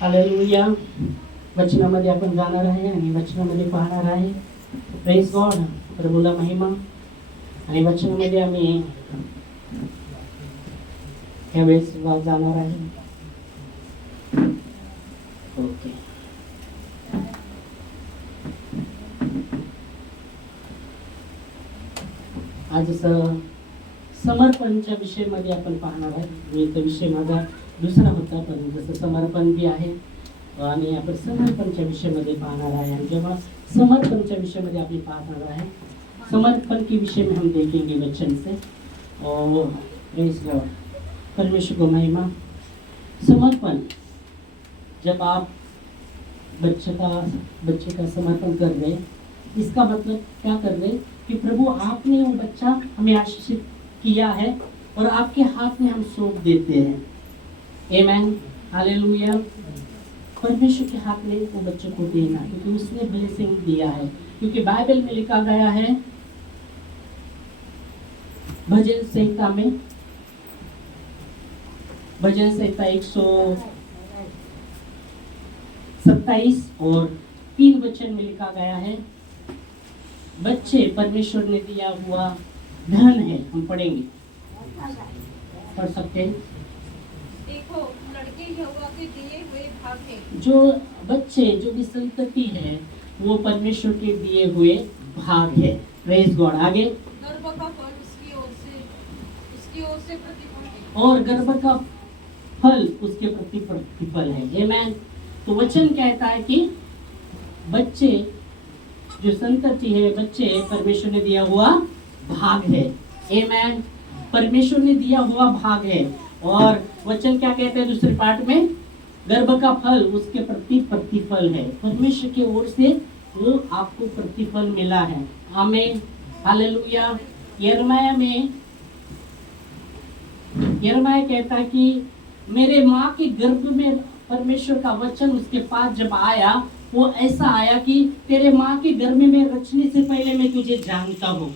Hallelujah. वचनामध्ये आपण जाणार आहे आणि वचनामध्ये पाहणार आहे. Praise God. प्रभूला महिमा. आणि वचनामध्ये आम्ही यावेळेस जाणार आहे. ओके. आज समर्पणच्या विषयामध्ये आपण पाहणार आहे. मी तो विषय माझा दुसरा होता, पण जसं समर्पण भी आहे आणि आपण समर्पणच्या विषयामध्ये पाहणार आहे. आणि जेव्हा समर्पणच्या विषयामध्ये आपण पाहणार आहे, समर्पण के विषय में हम देखेंगे वचन से. और प्रेज गॉड. परमेश्वर को महिमा. समर्पण, जब आप बच्चे का समर्पण कर रहे, इसका मतलब क्या कर रहे कि प्रभु आपने वो बच्चा हमें आशीषित किया है और आपके हाथ में हम सौंप देते हैं. आमेन. हालेलुया. परमेश्वर के हाथ में वो बच्चे को देना, क्योंकि उसने ब्लेसिंग दिया है. क्योंकि बाइबल में लिखा गया है, भजन संहिता में, भजन संहिता 127 और 3 वचन में लिखा गया है, बच्चे परमेश्वर ने दिया हुआ धन है. हम पढ़ेंगे, पढ़ सकते हैं. देखो, लड़के यहोवा के दिए हुए भाग हैं. जो बच्चे, जो भी संतति है, वो परमेश्वर के दिए हुए भाग है. Praise God. आगे. गर्भ का फल उसकी ओर से प्रतिफल है. और गर्भ का फल उसके प्रति प्रतिफल है. आमेन. तो वचन कहता है कि बच्चे, जो संतति है, बच्चे परमेश्वर ने दिया हुआ भाग है. आमेन. परमेश्वर ने दिया हुआ भाग है. और वचन क्या कहते हैं दूसरे पार्ट में, गर्भ का फल उसके प्रति प्रतिफल है. परमेश्वर की ओर से वो आपको प्रतिफल मिला है. आमीन. हालेलुया. यिर्मयाह कहता है कि मेरे माँ के गर्भ में परमेश्वर का वचन उसके पास जब आया, वो ऐसा आया कि तेरे माँ के गर्भ में रचने से पहले मैं तुझे जानता हूँ.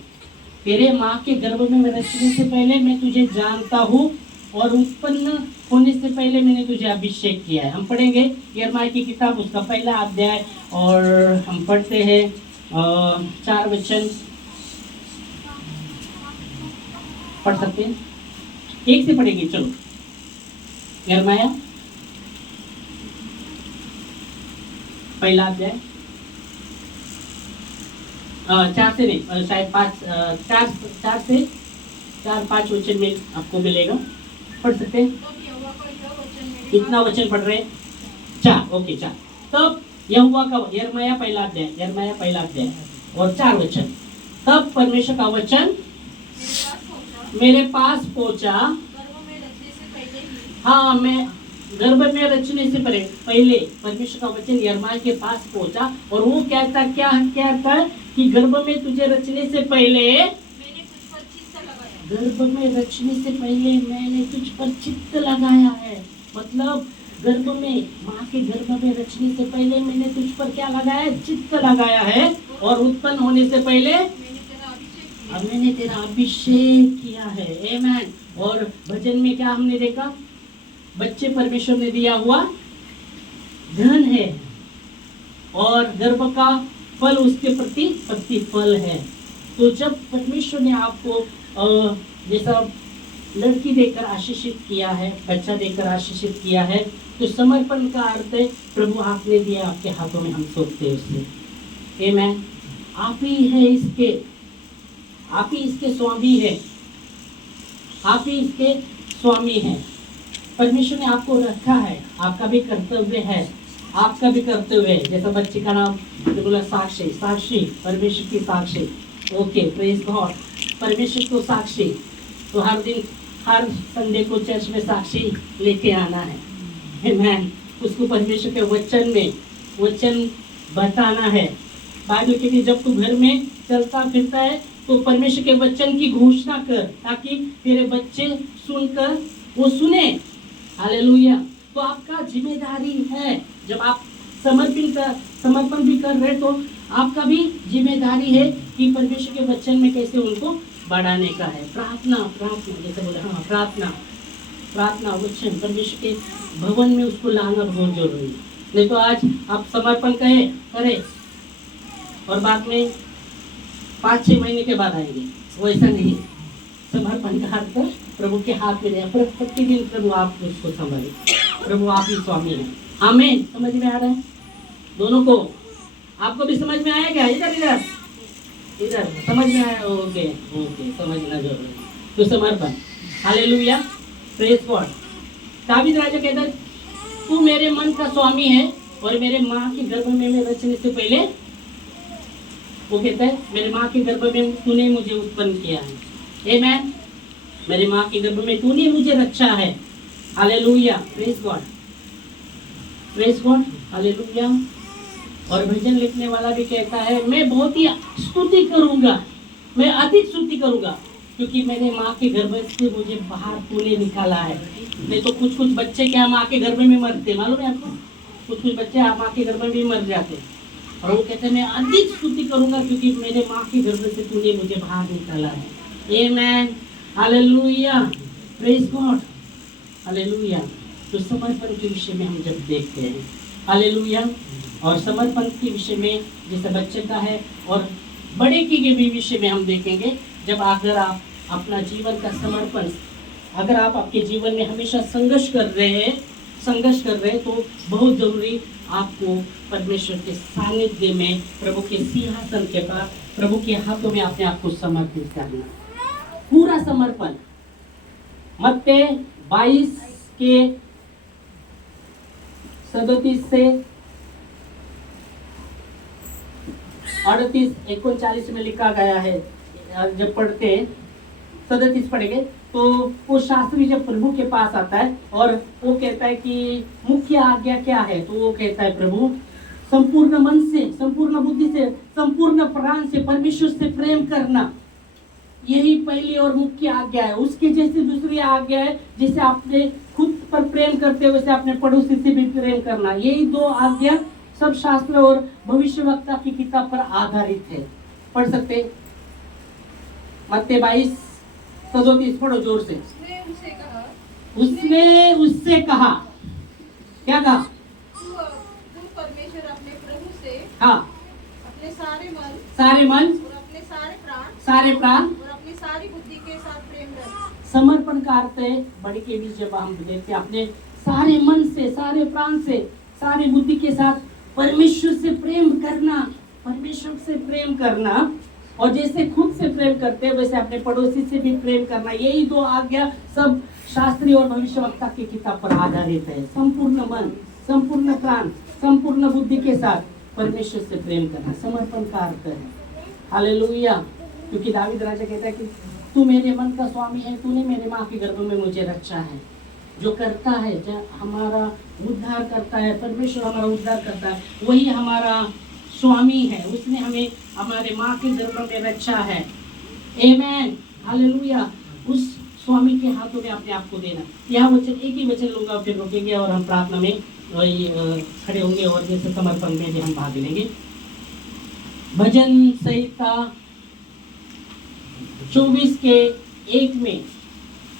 तेरे माँ के गर्भ में रचने से पहले मैं तुझे जानता हूँ और उत्पन्न होने से पहले मैंने तुझे अभिषेक किया है. हम पढ़ेंगे यिर्मयाह की किताब, उसका पहला अध्याय, और हम पढ़ते हैं 4 वचन. पढ़ सकते हैं, एक से पढ़ेंगे. चलो, यिर्मयाह पहला अध्याय 4 से नहीं, शायद 4 से 4-5 वचन में आपको मिलेगा. पढ़ सकते हैं. तब यहोवा का यह वचन मेरे कितना वचन पढ़ रहे हैं? 4. ओके, 4. तब यहोवा का, यिर्मयाह पहला अध्याय और 4 वचन. तब परमेश्वर का वचन मेरे पास पहुंचा. गर्भ में रचने से पहले ही. हाँ, मैं गर्भ में रचने से पहले परमेश्वर का वचन यिर्मयाह के पास पहुंचा. और वो क्या कहता है कि गर्भ में तुझे रचने से पहले, मैंने तुझ पर चित्त लगाया. गर्भ में रचने से पहले मैंने तुझ पर चित्त लगाया है. मतलब गर्भ में, माँ के गर्भ में रचने से पहले मैंने तुझ पर क्या लगाया? चित्त लगाया है. और उत्पन्न होने से पहले मैंने तेरा अभिषेक किया. अब मैंने तेरा अभिषेक किया है. आमेन. और भजन में क्या हमने देखा? बच्चे परमेश्वर ने दिया हुआ धन है और गर्भ का फल उसके प्रति प्रतिफल है. तो जब परमेश्वर ने आपको जैसा लड़की देकर आशीषित किया है, बच्चा देकर आशीषित किया है, तो समर्पण का अर्थ है प्रभु आपने दिया, आपके हाथों में हम सौंपते हैं उससे. आमेन. आप ही है इसके, आप ही इसके स्वामी है, आप ही इसके स्वामी हैं. परमेश्वर ने आपको रखा है, आपका भी कर्तव्य है, आपका भी कर्तव्य है. जैसा बच्चे का नाम बोला साक्षी, परमेश्वर की साक्षी. Okay, praise God. परमेश्वर को साक्षी, तो हर दिन, हर संडे को चर्च में साक्षी लेके आना है. आमेन. उसको परमेश्वर के वचन बताना है. बाइबल कहती है जब तू घर में चलता फिरता है तो परमेश्वर के वचन की घोषणा कर, ताकि तेरे बच्चे सुनकर वो सुने. हालेलुया. तो आपका जिम्मेदारी है, जब आप समर्पण भी कर रहे, तो आपका भी जिम्मेदारी है कि परमेश्वर के वचन में कैसे उनको बढ़ाने का है. प्रार्थना, जैसे बोले, हाँ, प्रार्थना. प्रार्थना वचन परमेश्वर के भवन में उसको लाना बहुत जरूरी है। नहीं तो आज आप समर्पण करें और बाद में 5-6 महीने के बाद आएंगे, वो ऐसा नहीं है। समर्पण का अर्थ प्रभु के हाथ में रहे, प्रतिदिन प्रभु आप उसको संभाले, प्रभु आप ही स्वामी हैं। आमीन। समझ में आ रहा है दोनों को? आपको भी समझ में आया क्या? इधर समझ में आया? ओके समझना जरूरी है। तो समर्पण, हालेलुया, प्रेज गॉड। दावीद राजा कहता है तू मेरे मन का स्वामी है और मेरे माँ के गर्भ में रचने से पहले, वो कहता है मेरे माँ के गर्भ में तूने मुझे उत्पन्न किया है। आमीन। मेरे माँ के गर्भ में तूने मुझे रचा है। Hallelujah, praise God, praise God, hallelujah. और भजन लिखने वाला भी कहता है मैं बहुत ही स्तुति करूंगा, मैं अधिक स्तुति करूंगा, क्योंकि मेरे माँ के गर्भ से मुझे बाहर तूने निकाला है। नहीं तो कुछ बच्चे क्या माँ के गर्भ में मरते, मालूम है आपको? कुछ बच्चे माँ के गर्भ में भी मर जाते, और वो कहते हैं मैं अधिक स्तुति करूंगा क्योंकि मेरे माँ के गर्भ से तूने मुझे बाहर निकाला है। आमेन, हालेलुया, प्रेज गॉड, हालेलुया। तो समर्पण के विषय में हम जब देखते हैं, हालेलुया, और समर्पण के विषय में जैसे बच्चे का है और बड़े की के भी विषय में हम देखेंगे। जब अगर आप अपना जीवन का समर्पण, अगर आप आपके जीवन में हमेशा संघर्ष कर रहे हैं तो बहुत जरूरी आपको परमेश्वर के सानिध्य में, प्रभु के सिंहासन के पास, प्रभु के हाथों में अपने आप को समर्पित करना, पूरा समर्पण। मत्ती 22 के 37 से 38-39 में लिखा गया है। जब पढ़ते हैं 37 पढ़ेंगे तो वो शास्त्री जब प्रभु के पास आता है और वो कहता है कि मुख्य आज्ञा क्या है, तो वो कहता है प्रभु संपूर्ण मन से, संपूर्ण बुद्धि से, संपूर्ण प्राण से परमेश्वर से प्रेम करना, यही पहली और मुख्य आज्ञा है। उसके जैसे दूसरी आज्ञा है जैसे आपने खुद पर प्रेम करते हो वैसे अपने पड़ोसी से भी प्रेम करना। यही 2 आज्ञा सब शास्त्र और भविष्यवक्ता की किताब पर आधारित है। पढ़ सकते मत्ती 22:37 पढ़ो जोर से। उसने उससे कहा क्या कहा? तू परमेश्वर अपने प्रभु से हाँ, अपने सारे मन और अपने सारे प्राण और अपनी सारी बुद्धि के साथ प्रेम रख। समर्पण का अर्थ है बड़े के बीच जब हम देखते हैं अपने सारे मन से, सारे प्राण से, सारी बुद्धि के साथ परमेश्वर से प्रेम करना, परमेश्वर से प्रेम करना, और जैसे खुद से प्रेम करते हैं वैसे अपने पड़ोसी से भी प्रेम करना। यही 2 आज्ञा सब शास्त्री और भविष्यवक्ता की किताब पर आधारित है। संपूर्ण मन, संपूर्ण प्राण, संपूर्ण बुद्धि के साथ परमेश्वर से प्रेम करना समर्पण का अर्थ है। हालेलुया, क्योंकि दावीद राजा कहता है कि तू मेरे मन का स्वामी है, तूने मेरे माँ के गर्भ में मुझे रचा है। जो करता है, जो हमारा उद्धार करता है, परमेश्वर हमारा उद्धार करता है, वही हमारा स्वामी है। उसने हमें हमारे माँ के गर्भ में रचा है। आमेन, हालेलुया। उस स्वामी के हाथों में अपने आप को देना। यह वचन, एक ही वचन लूंगा फिर रोकेंगे और हम प्रार्थना में खड़े होंगे और जैसे समर्पण में भी हम भाग लेंगे। भजन संहिता 24 के 1 में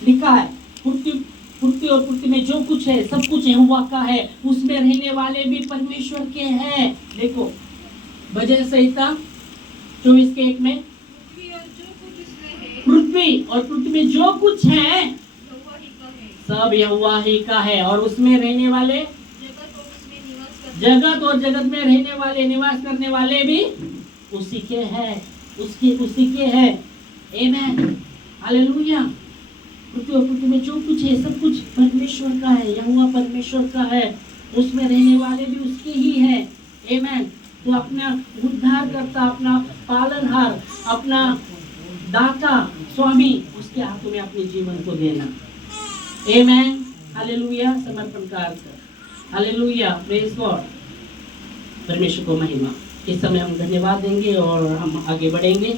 लिखा है पृथ्वी और पृथ्वी में जो कुछ है सब कुछ यहोवा का है, उसमें रहने वाले भी परमेश्वर के हैं। देखो भजन संहिता 24 के 1 में पृथ्वी और पृथ्वी में जो कुछ है सब यहोवा ही का है, और उसमें रहने वाले, जगत और जगत में रहने वाले, निवास करने वाले भी उसी के हैं, उसी के हैं। आमेन, हालेलुया। पृथ्वी और पृथ्वी में जो कुछ है सब कुछ परमेश्वर का है, यहोवा परमेश्वर का है, उसमें रहने वाले भी उसके ही है। आमेन। तो अपना उद्धार करता, अपना पालनहार, अपना दाता, स्वामी, उसके हाथों में अपने जीवन को देना। आमेन, हालेलुया। समर्पण का अर्थ, हालेलुया, प्रेज गॉड। परमेश्वर को महिमा। इस समय हम धन्यवाद देंगे और हम आगे बढ़ेंगे।